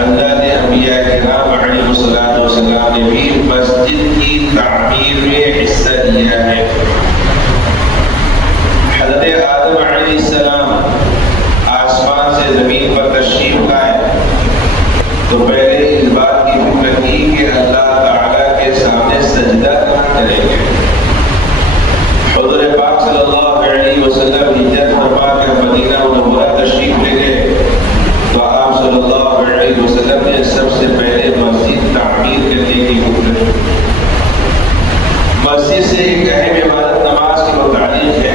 حضرت انبیاء کرام علیہ السلام نے بھی مسجد کی تعمیر میں حصہ لیا ہے۔ حضرت آدم علیہ السلام آسمان سے زمین پر تشریف لائے تو پہلے اس بات کی فکر کی کہ اللہ تعالیٰ کے سامنے سجدہ کہاں کریں گے۔ حضور پاک صلی اللہ علیہ وسلم ہجرت فرما کر مدینہ منورہ تشریف لے گئے تو آپ صلی اللہ علیہ وسلم نے سب سے پہلے مسجد تعمیر کرنے کی فکر کی۔ مسجد سے ایک اہم عبادت نماز کی متعلق ہے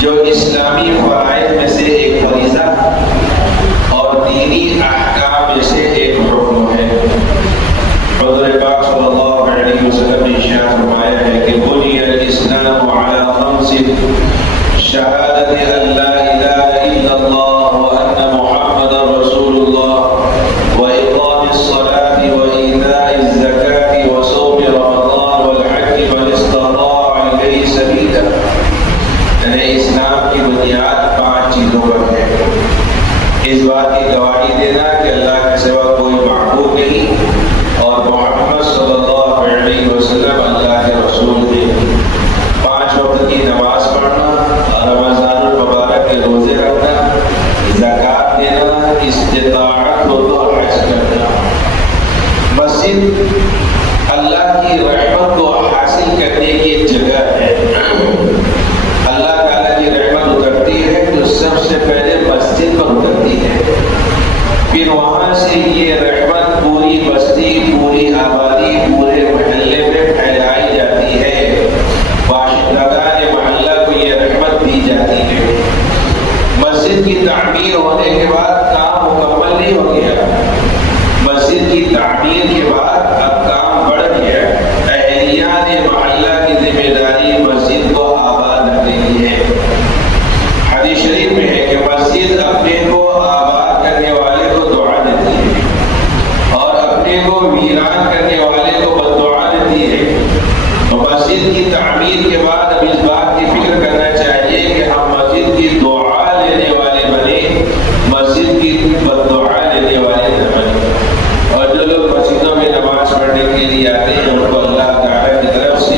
جو اسلامی فرائض میں سے ایک فریضہ اور دینی احکام میں سے ایک حکم ہے۔ حضور پاک صلی اللہ علیہ وسلم نے ارشاد فرمایا ہے کہ بنی الاسلام علی خمس شہادت ان لا الہ الا اللہ وان محمد رسول اللہ واقام الصلاة وایتاء الزکاة وصوم رمضان والحج من استطاع الیہ سبیلا۔ یعنی اسلام کی بنیاد 5 چیزوں پر ہے۔ اس بات کی گواہی دینا کہ اللہ کے سوا کوئی معبود نہیں اور محمد صلی اللہ علیہ وسلم اللہ کے رسول ہیں۔ 5 وقت کی نماز پڑھنا، رمضان المبارک کے روزے رکھنا، زکوٰۃ دینا، استطاعت ہو تو حج کرنا۔ مسجد اللہ کی رحمت کو حاصل کرنے کی ایک جگہ ہے۔ اللہ تعالیٰ کی رحمت اترتی ہے تو سب سے پہلے مسجد پر اترتی ہے، پھر وہاں سے یہ رحمت پوری بستی، پوری آبادی، پورے محلے میں پھیلائی جاتی ہے، باشندگان محلہ کو یہ رحمت دی جاتی ہے۔ مسجد کی تعمیر ہونے کے بعد کام مکمل نہیں ہو گیا، مسجد کی تعمیر کے بعد اب کام بڑھ گیا۔ اہلیان محلہ کی ذمہ داری مسجد کو آباد رکھنے کی ہے۔ حدیث شریف میں ہے کہ مسجد اپنے کو آباد کرنے والے کو دعا دیتی ہے اور اپنے کو ویران کرنے والے کو بددعا دیتی ہے۔ تو مسجد کی تعمیر کے بعد اب اس بات کی فکر کرنا چاہیے کہ ہم مسجد کی دعا لینے والے بنے، مسجد کی بددعا لینے والے نہ بنے۔ اور جو لوگ مسجدوں میں نماز پڑھنے کے لیے آتے ہیں ان کو اللہ تعالیٰ کی طرف سے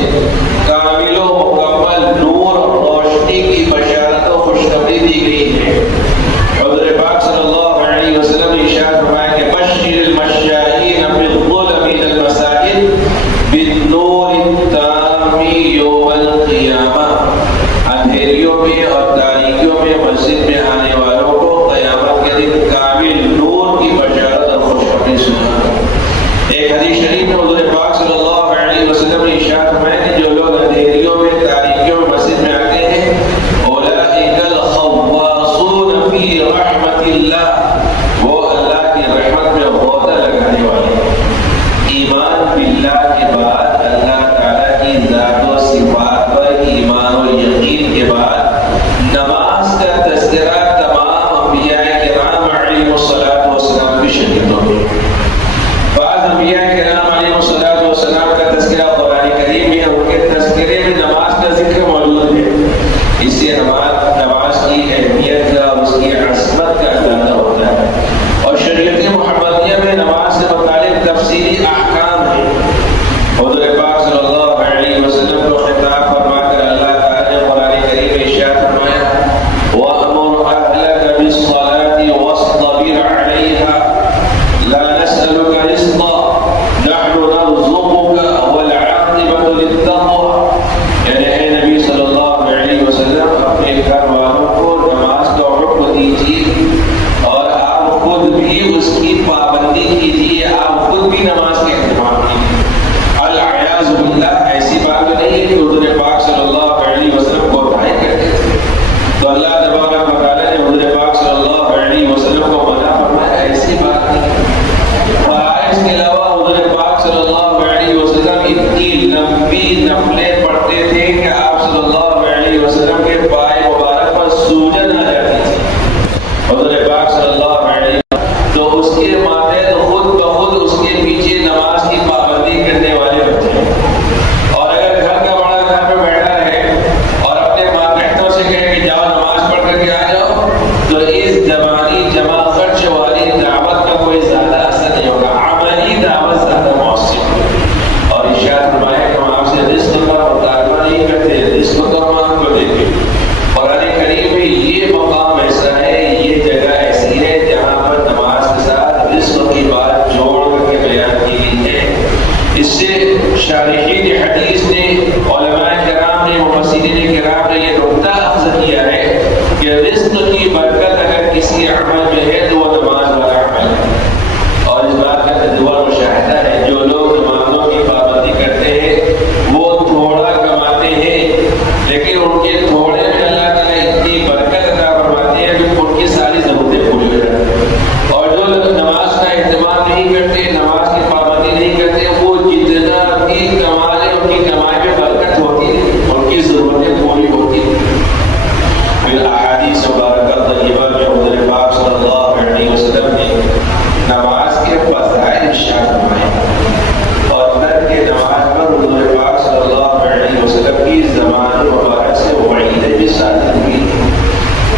کامل و مکمل نور اور روشنی کی بشارت و خوشخبری دی گئی ہے۔ حضور پاک صلی اللہ علیہ وسلم نے ارشاد فرمایا کہ بشر المشائین بالظلم من المساجد بالنور التام یوم القیامہ۔ اندھیریوں میں اور تاریکیوں میں مسجد میں آنے والوں کو قیامت کے دن کامل نور کی بشارت اور خوشخبری سنا۔ ایک حدیث شریف میں حضور پاک صلی اللہ علیہ وسلم نے ارشاد فرمایا کہ جو لوگ اندھیریوں میں تاریکیوں میں مسجد میں آتے ہیں اولئک الخواصون فی رحمت اللہ، وہ اللہ کی رحمت میں غوطہ لگانے والے ہیں۔ ایمان باللہ کے بعد اللہ تعالیٰ کی ذات و صفات پر ایمان و یقین کے بعد نماز کا تذکرہ تمام انبیاء کرام علیہ السلام کی شریعتوں میں۔ بعض انبیاء کرام علیہ السلام کا تذکرہ قرآن کریم میں، ان کے تذکرے میں نماز کا ذکر موجود ہے۔ اس سے نماز کی اہمیت کا اور اس کی عظمت کا اندازہ ہوتا ہے۔ اور شریعت محمدیہ میں نماز سے متعلق تفصیلی احکام ہیں۔ حضور پاک صلی اللہ علیہ وسلم کو خطاب فرما کر اللہ تعالیٰ نے قرآن کریم میں ارشاد فرمایا وَأَمُرْ أَهْلَكَ بِالصَّلَاةِ وَاصْطَبِرْ عَلَيْهَا لَا نَسْأَلُكَ رِزْقًا نماز کا اہتمام نہیں کرتے، نماز کی پابندی نہیں کرتے، وہ جتنا بھی کما لیں ان کی کمائی میں برکت ہوتی ہے، ان کی ضرورتیں پوری ہوتی ہیں۔ پھر احادیث مبارکہ طیبہ میں حضور پاک صلی اللہ علیہ وسلم نے نماز کے فضائل ارشاد فرمائے، اور ترک نماز پر حضور پاک صلی اللہ علیہ وسلم کی زبان مبارک سے وعید بھی صادر ہوئی۔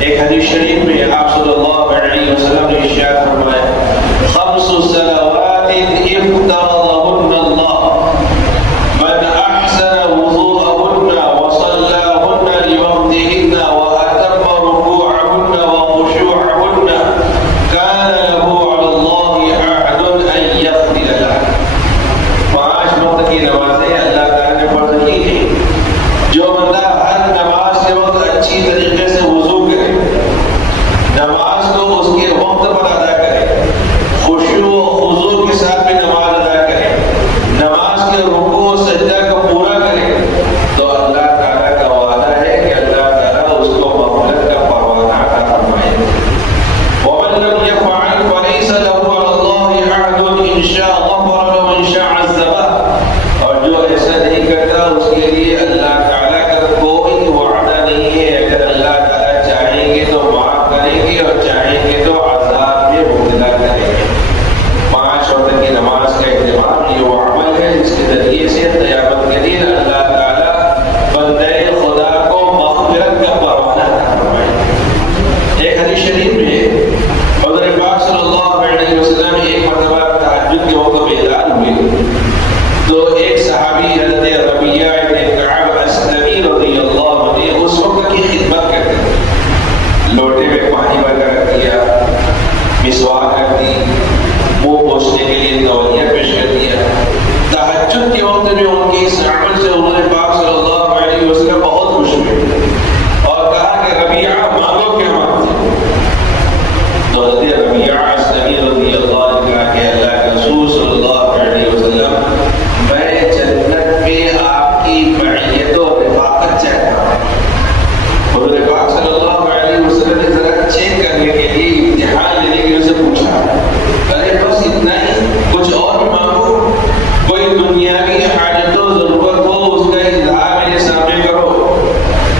ایک حدیث شریف میں آپ صلی اللہ علیہ وسلم نے ارشاد فرمایا، خمس صلوات افترضهن اللہ من احسن وضوءهن وصلاهن لوقتهن واتم ركوعهن وخشوعهن كان له على الله عهد ان يغفر له۔ 5 وقت کی نمازیں اللہ تعالیٰ نے فرض کی ہیں۔ جو بندہ ہر نماز کے وقت اچھی طریقے سے وضو کرے، نماز کو اس کے وقت پر ادا کرے، خشوع و خضوع کے ساتھ بھی نماز ادا کرے، نماز کے رکوع و سجدہ کو پورا کرے، تو اللہ تعالیٰ کا وعدہ ہے کہ اللہ تعالیٰ اس کو مغفرت کا پروانہ عطا فرمائے گا۔ وَمَن لَّمْ يَفْعَلْ فَلَيْسَ لَهُ عَلَى اللَّهِ عَهْدٌ إِن شَاءَ غَفَرَ وَإِن شَاءَ عَذَّبَ۔ اور جو ایسا نہیں کرتا اس کے لیے اللہ تعالیٰ کا کوئی وعدہ نہیں ہے، اگر اللہ تعالیٰ چاہیں گے تو معاف کریں گے اور چاہیں گے تو عذاب میں مبتلا کریں گے۔ 5 وقت کی نماز کا اہتمام یہ وہ عمل ہے جس کے ذریعے سے قیامت کے دن اللہ تعالیٰ بندے خدا کو مغفرت کا پروانہ عطا فرمائے۔ ایک حدیث شریف میں حضرت پاک صلی اللہ علیہ وسلم ایک مرتبہ تہجد کے وقت بیدار ہوئے تو ایک صحابی حضرت ربیعہ بن کعب اسلمی رضی اللہ عنہ نے اس وقت کی خدمت کرتے ہیں، لوٹے میں پانی بھر کر رکھ دیا، مسواک کر دی، منہ پوچھنے کے لیے تولیہ پیش کر دیا۔ تہجد کے وقت میں ان کی اس عمل سے حضور پاک صلی اللہ علیہ وسلم بہت خوش ہوئے اور کہا کہ ربیعہ مانگو کیا مانگتے ہیں؟ تو حضرت ربیعہ اسلمی رضی اللہ عنہ نے کہا کہ اللہ کے رسول صلی اللہ علیہ وسلم میں جنت میں آپ کی معیت و رفاقت چاہتا ہوں۔ حضور پاک صلی اللہ علیہ وسلم نے ذرا چیک کرنے کے لیے، امتحان لینے کے لیے اسے پوچھا، ارے بس اتنا ہی، کچھ اور بھی مانگو؟ کوئی دنیاوی حاجت و ضرورت ہو اس کا اظہار میرے سامنے کرو،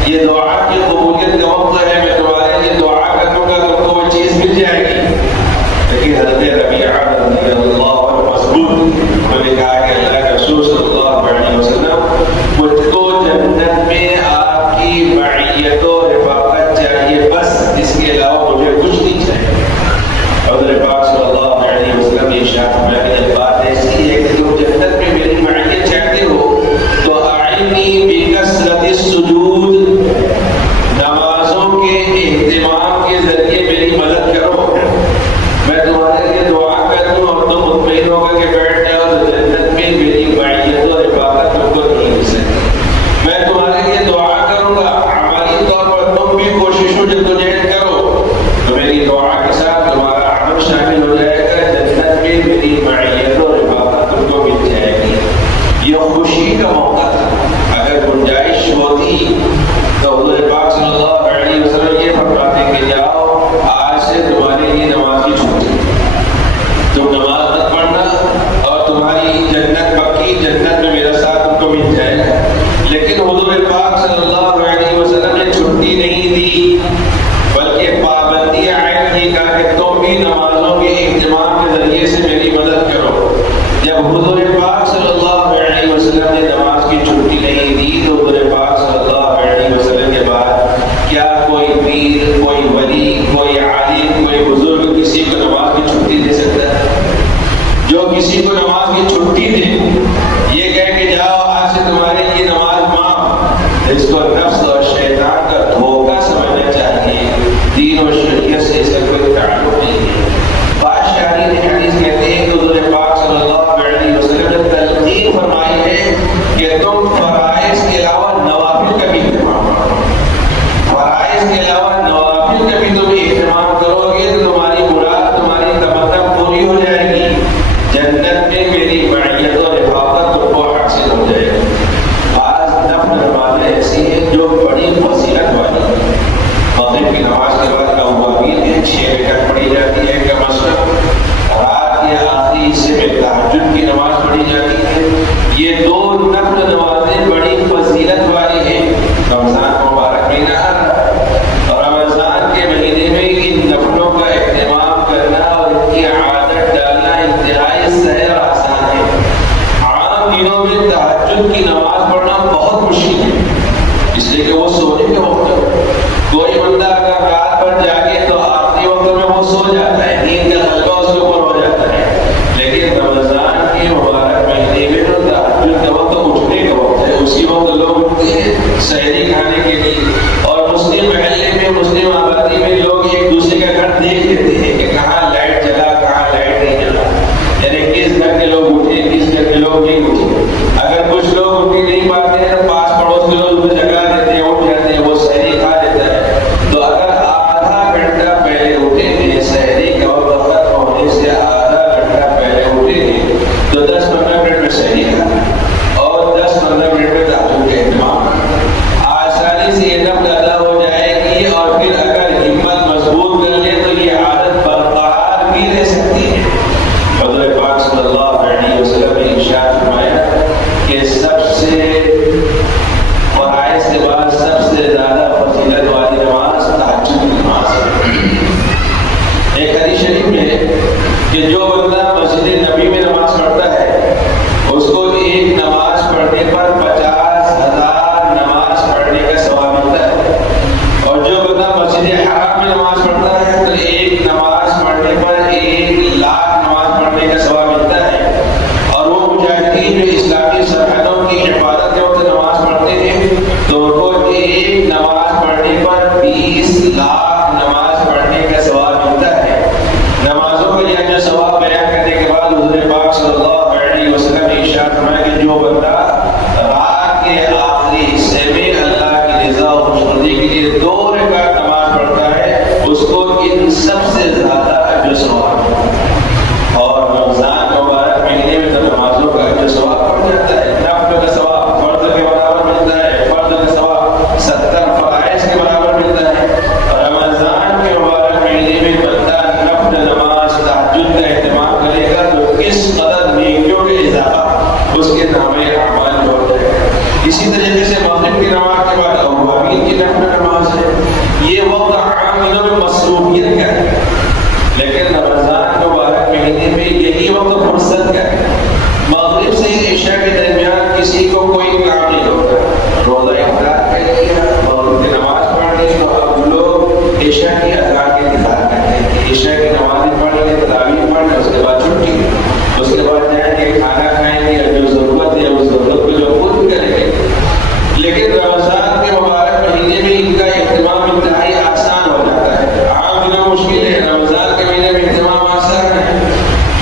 یہ دعا کی قبولیت کا وقت ہے، میں تمہارے لیے دعا کر دوں گا تو وہ چیز مل جائے گی۔ لیکن حضرت ربیعہ رضی اللہ عنہ مضبوط انہوں نے کہا کہ اللہ کے رسول صلی اللہ علیہ وسلم مجھ کو جنت میں آپ کی معیت و رفاقت چاہیے، بس اس کے علاوہ مجھے کچھ نہیں چاہیے۔ حضرت پاک صلی اللہ علیہ وسلم نے ارشاد فرمایا کہ جب بات ایسی ہے کہ تم جنت میں میری معیت چاہتے ہو تو اعنی بکثرت السجود، نمازوں کے اہتمام کے ذریعے میری مدد کرو، میں تمہارے لیے دعا کر دوں اور تم مطمئن ہوگا کہ بیٹھ جاؤ تو جنت میں میری معیت و رفاقت تم کو نہیں مل سکتی۔ میں تمہارے لیے دعا کروں گا، عملی طور پر تم بھی کوشش و جدوجہد کرو تو میری دعا کے ساتھ تمہارا عمل شامل ہو جائے گا، جنت میں میری معیت و رفاقت تم کو مل جائے گی۔ یہ خوشی کا موقع تھا، اگر گنجائش ہوتی تو حضور پاک صلی اللہ علیہ وسلم یہ فرماتے کہ جاؤ آج سے تمہارے لیے نماز کی چھٹی، تم نماز مت پڑھنا اور کہ جو بندہ مسجد نبی میں نماز پڑھتا ہے اس کو ایک نماز پڑھنے پر 50,000 نماز پڑھنے کا ثواب ملتا ہے، اور جو بندہ مسجد حرام میں نماز پڑھتا ہے تو ایک نماز پڑھنے پر 1,00,000 نماز پڑھنے کا ثواب ملتا ہے۔ اور وہ مجاہدین جو اسلامی سرحدوں کی حفاظت کے وقت نماز پڑھتے ہیں تو ان کو ایک نماز پڑھنے پر 20,00,000 نماز پڑھنے کا ثواب ملتا ہے۔ نمازوں کا یہ جو ثواب بیان کرنے کے بعد حضور پاک صلی اللہ علیہ وسلم نے ارشاد فرمایا کہ جو بندہ رات کے آخری حصے میں اللہ کی رضا و خوشنودی کے لیے 2 رکعت نماز پڑھتا ہے اس کو ان سب سے زیادہ اجر و ثواب ہے۔ اور رمضان کے مبارک مہینے میں تو نمازوں کا اجر و ثواب بڑھ جاتا ہے، نفل کا ثواب فرض کے برابر ملتا ہے، فرض کا ثواب 70 فرائض کے برابر ملتا ہے۔ رمضان کے مبارک مہینے میں بندہ نفل نماز تہجد کا اہتمام کرے گا تو اس قدر نیکیوں کے اضافہ اس کے نامے اعمال میں ہوتا ہے۔ اسی طریقے سے مغرب کی نماز کے بعد اوابین کی نفل نماز ہے۔ یہ وقت عام دنوں میں مصروفیت کا ہے، لیکن رمضان کے مبارک مہینے میں یہی وقت فرصت کا ہے۔ مغرب سے عشاء کے درمیان کسی کو کوئی کام نہیں ہوتا، روزہ افطار کر لیا، مغرب کی نماز پڑھ لی تو اب لوگ عشاء کی اذان کا انتظار کرتے ہیں کہ عشاء کی نماز پڑھ لیں، تراویح پڑھ لیں، اس کے بعد چھٹی، اس کے بعد جائیں گے کھانا کھائیں گے، جو ضرورت ہے اس ضرورت کو جو پوری کریں گے۔ لیکن رمضان کے مبارک مہینے میں ان کا اہتمام انتہائی آسان ہو جاتا ہے۔ عام دنوں مشکل ہے، رمضان کے مہینے میں اہتمام آسان ہے۔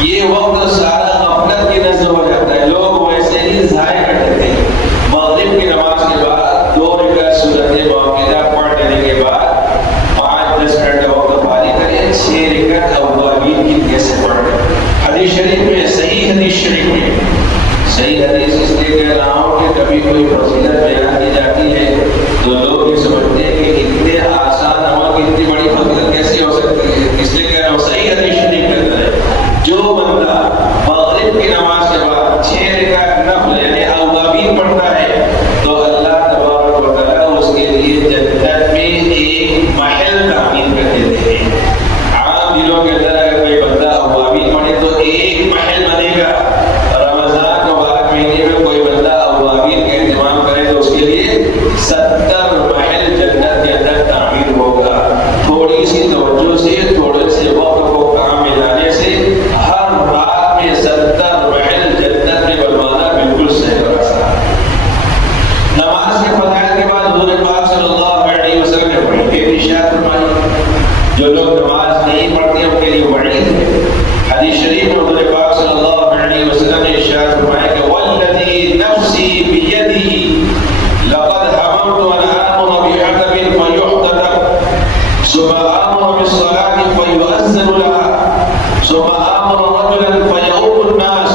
یہ وقت سارا غفلت کی نظر ہو جاتا ہے، لوگ ویسے ہی ضائع کر دیتے ہیں۔ مغرب کی نماز کے بعد 2 رکعت سورت موقعہ پڑھ لینے کے بعد 5-10 منٹ کا وقت فارغ کریں، 6 رکعت اوابین کی نیت سے پڑھ لیں۔ حدیث شریف میں صحیح حدیث اس لیے کہہ رہا ہوں کہ کبھی کوئی فضیلت بیان کی جاتی ہے تو لوگ یہ سمجھتے ہیں کہ اتنے آسان عمل کی اتنی بڑی فضیلت کیسے ہو سکتی ہے، اس لیے کہہ رہا ہوں صحیح حدیث شریف کے اندر ہے جو بندہ مغرب کی نماز کے بعد 6 رکعت نفل یعنی اوابین پڑھتا ہے تو اللہ تبارک و تعالیٰ اس کے لیے جنت میں ایک محل تعمیر کر دیتے ہیں۔ عام دنوں کے اندر اگر کوئی بندہ اوابین پڑھے تو ایک محل بنے گا، رمضان مبارک مہینے میں کوئی بندہ اوابین کا اہتمام کرے تو اس کے لیے 70 محل جنت کے اندر تعمیر ہوگا۔ تھوڑی سی توجہ سے، تھوڑے سے وقت کو کام میں لانے سے ہر رات میں 70 محل جنت میں بنوانا بالکل صحیح راستہ۔ نماز کے فضائل کے بعد حضور پاک صلی اللہ علیہ وسلم نے بڑی پھر ارشاد فرمائی جو لوگ نماز نہیں پڑھتے ان کے لیے وعید ہے۔ حدیث شریف میں حضور پاک صلی اللہ علیہ وسلم نے ارشاد فرمایا کہ والذی نفسی بیدہ لقد حممت ان آمر بعتب فیحتطب ثم آمر بالصلاة فیؤذن لها ثم آمر رجلا فیؤم الناس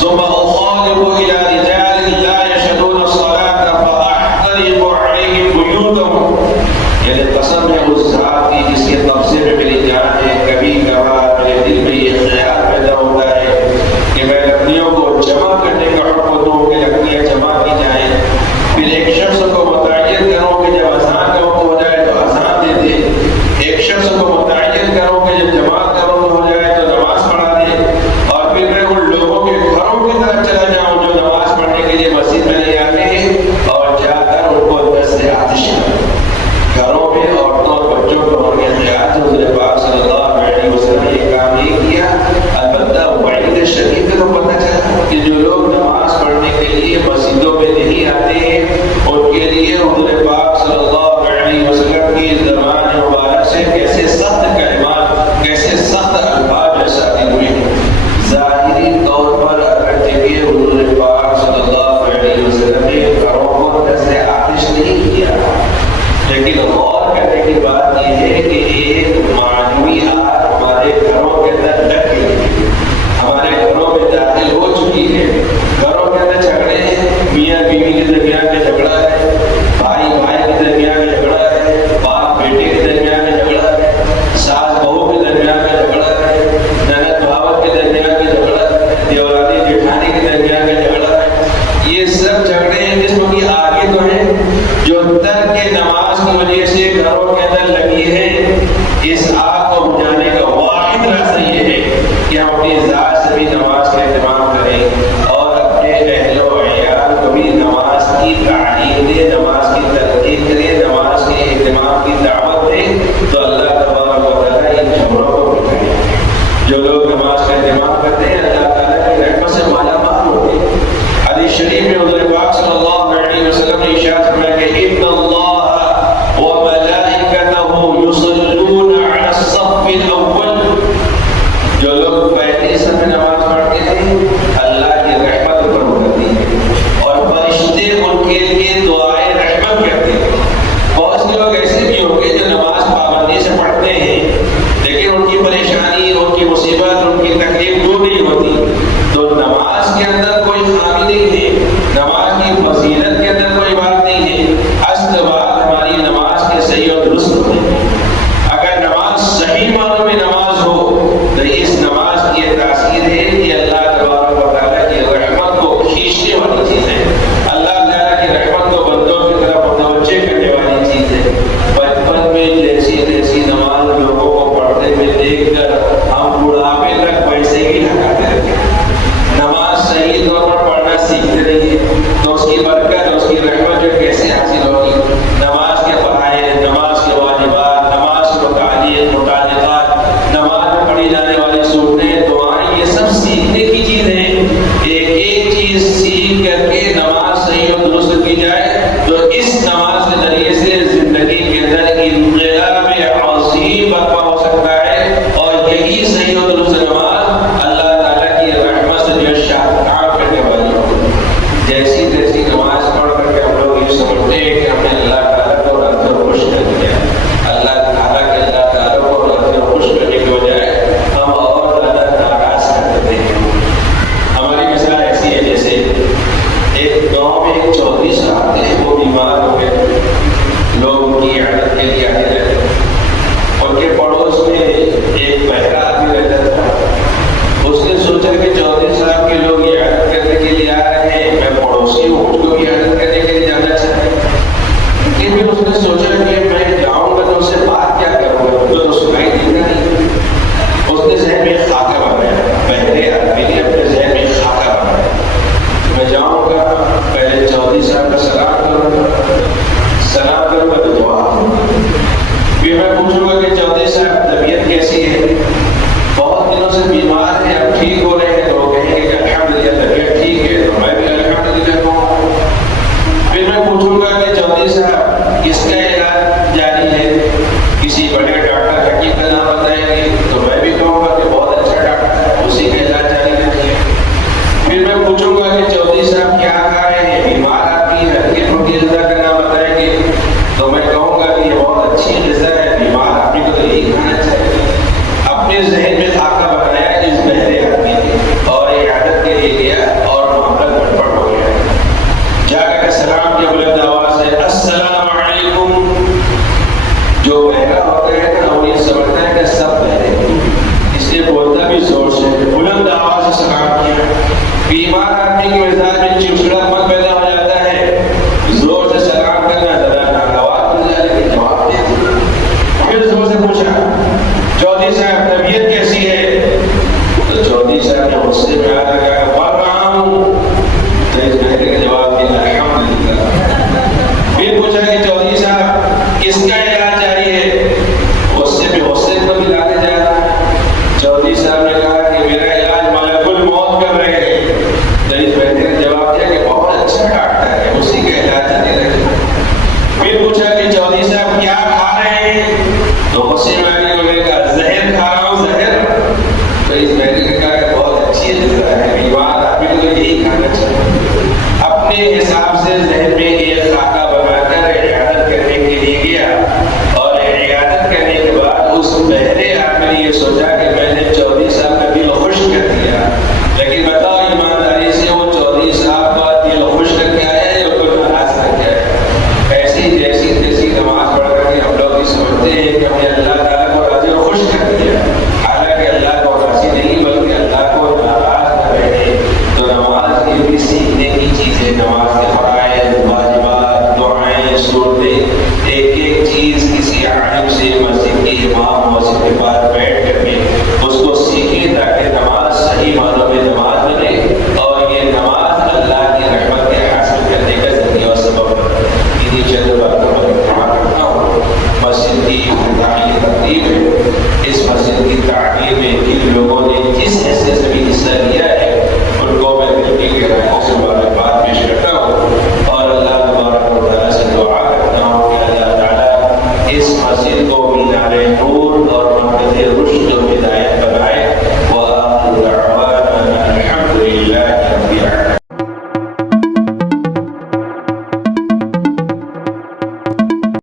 ثم اخالف الى رجال لا يشهدون الصلاة فاحترق عليهم بيوتهم۔ یعنی قسم ہے اس ذات کی جس کے تفسیر میں میری جان ہے، کبھی کبھار میرے دل میں یہ خیال پیدا ہوتا ہے کہ میں لکڑیوں کو جمع کرنے کا حکم دوں کہ لکڑیاں جمع کی جائیں، پھر ایک شخص کو متعین کروں کہ جب اذان کا وقت ہو جائے تو اذان دے دے، ایک شخص کو متعین کروں کہ جب جماعت کا وقت ہو جائے تو نماز پڑھا دے، کہ ہم اپنی ذات سے بھی نماز کا اہتمام کریں اور اپنے اہل و عیال کو بھی نماز کی تعلیم دیں، نماز کی تلقین کریں، نماز کے اہتمام کی دعوت دیں، تو اللہ تبارک و تعالیٰ ان خبروں کو بتائیں۔ جو لوگ نماز کا اہتمام کرتے ہیں اللہ تعالیٰ کی رحمت سے مالا مال ہوتے ہیں۔ حدیث شریف میں حضور پاک صلی اللہ علیہ وسلم نے ارشاد فرمایا کہ ان اللہ وملائکتہ یصلون علی الصف الاول، جو لوگ پہلی صف میں نماز پڑھتے ہیں اللہ کی رحمت پر اترتی ہے اور فرشتے ان کے لیے دعائیں رحمت کرتے ہیں۔ بہت سے لوگ ایسے بھی ہوں گے جو نماز پابندی سے پڑھتے ہیں لیکن ان کی پریشانی، ان کی مصیبت، ان کی تکلیف دور نہیں ہوتی، تو نماز کے اندر کوئی خامی نہیں ہے، نماز کی فضیلت کے اندر کوئی بات نہیں ہے۔ اصل بات ہماری نماز کے صحیح اور درست ہونے کی۔ اگر نماز صحیح معنوں میں نماز ہو تو اس نماز کی یہ تاثیر ہے کہ اللہ تبارک و تعالیٰ کی رحمت کو کھینچنے والی چیز ہے، اللہ تعالیٰ کی رحمت کو بندوں کی طرف متوجہ کرنے والی چیز ہے۔ بچپن میں جیسی جیسی نماز لوگوں کو پڑھتے ہوئے دیکھ کر ہم بڑھاپے تک ویسے ہی لگاتے رہتے ہیں۔ نماز صحیح طور پر پڑھنا سیکھتے رہیے تو اس کی برکت، اس کی رحمت جو کیسے حاصل ہوگی۔ نماز کے فرائض، نماز کے واجبات، نماز کے متعلقات، نماز میں پڑھی جانے والی سنتیں، دعائیں، یہ سب سیکھنے کی چیز ہے۔ ایک ایک چیز سیکھ کر کے نماز صحیح اور درست کی جائے تو اس نماز کے ذریعے سے زندگی کے اندر انقلاب عظیم برپا ہو سکتا ہے، اور یہی صحیح اور درست نماز اللہ تعالیٰ کی رحمت سے جو شاہکار کرنے والی ہوتی ہے۔ جیسی جیسی نماز پڑھ کر کے ہم لوگ یہ سمجھتے ہیں کہ ہم نے اللہ تعالیٰ کو راضی و خوش کر دیا، اللہ تعالیٰ کو راضی و خوش کرنے کی بجائے ہم اور زیادہ ناراض کر دیتے ہیں۔ ہماری مثال ایسی ہے جیسے ایک گاؤں میں ایک چودھری صاحب تھے، وہ بیمار ہو گئے، لوگ ان کی عیادت کے لیے آتے رہتے، ان کے پڑوس میں ایک بہرا آدمی رہتا تھا۔ اس نے سوچا کہ چودھری صاحب کے لوگ عیادت کرنے کے لیے آ رہے ہیں، میں پڑوسی ہوں، مجھ کو عیادت کرنے کے لیے جانا چاہتے ہیں، لیکن پھر اس نے سوچا کہ میں جاؤں گا تو اس سے بات کیا کروں گا، مجھے تو سنائی دیتا نہیں۔ اس نے ذہن میں خاکہ بنایا، بہرے آدمی نے اپنے ذہن میں خاکہ بنایا، میں جاؤں گا پہلے چودھری صاحب کا سلام کروں گا، سلام کروں گا تو دعا کروں گا، پھر میں پوچھوں گا کہ چودھری صاحب طبیعت کیسی ہے، بہت دنوں سے بیمار ہیں، اب ٹھیک ہو رہے ہیں، تو وہ کہیں گے کہ الحمدللہ طبیعت ٹھیک ہے، تو میں بھی الحمدللہ کہوں گا۔ پھر میں پوچھوں گا کہ چودھری صاحب کس کا علاج جاری ہے، کسی بڑے ڈاکٹر حکیم کا نام بتائیں گے، تو میں بھی کہوں گا کہ بہت اچھا ڈاکٹر ہے، اسی کا علاج جاری رکھیے۔ پھر میں پوچھوں گا کہ چودھری صاحب کیا کھا رہے ہیں، بیمار آدمی ہے، ہلکی پھلکی غذا کا نام بتائیں گے، تو میں کہوں گا کہ یہ بہت اچھی غذا ہے، بیمار آدمی کو تو یہی کھانا چاہیے۔ اپنے ذہن میں خاکہ بنایا اس بہرے آدمی نے اور عیادت کے لیے گیا اور معاملہ گڑبڑ ہو گیا۔ جا کر سلام کی بلند آواز سے السلام علیکم، جو بہرا ہوتا ہے نا وہ یہ سمجھتا ہے کہ سب بہرے، اس لیے بولتا بھی زور سے، بلند آواز سے سلام کیا۔ بیمار آدمی کے مزاج میں چڑچڑاپن پیدا ہو جاتا ہے، زور سے سلام کرنا ذرا ناگوار بن جائے لیکن جواب دے دیا۔ پھر زور سے پوچھا چودھری صاحب طبیعت کیسی ہے، تو چودھری صاحب نے غصے میں آ کر کہا مر رہا ہوں، تو اس بہرے کا جواب دیا الحمدللہ۔ پھر پوچھا کہ چودھری صاحب کس کا علاج جاری ہے، غصے میں غصے کو بھی لانے جا رہا ہے۔ چودھری صاحب نے کہا کہ میرا علاج ملک الموت کر رہے ہیں، تو اس بہرے نے جواب دیا کہ بہت اچھا ڈاکٹر ہے، اسی کا علاج جاری رکھے۔ پھر پوچھا کہ چودھری صاحب کیا کھا رہے ہیں، تو غصے میں آنے والے کا زہر کھا رہا ہوں، زہر، تو اس بہرے نے کہا کہ بہت اچھی غذا ہے، بیمار آدمی کو یہی کھانا چاہیے۔ اپنے حساب سے ذہن میں ایک خاکہ بنا کر عیادت کرنے کے لیے گیا، اور عیادت کرنے کے بعد اس بہرے آدمی نے یہ سوچا کہ میں نے چودھری صاحب کا دل خوش کر دیا، لیکن بتاؤ ایمانداری سے وہ چودھری صاحب کا دل خوش کر کے آیا یا ان کو ناراض کر کے آیا؟ ایسی جیسی جیسی نماز پڑھ کر کے ہم لوگ یہ سمجھتے ہیں کہ ہم نے اللہ تعالیٰ کو راضی و خوش کر دیا، حالانکہ اللہ کو راضی نہیں بلکہ قریب ہے، اس مسجد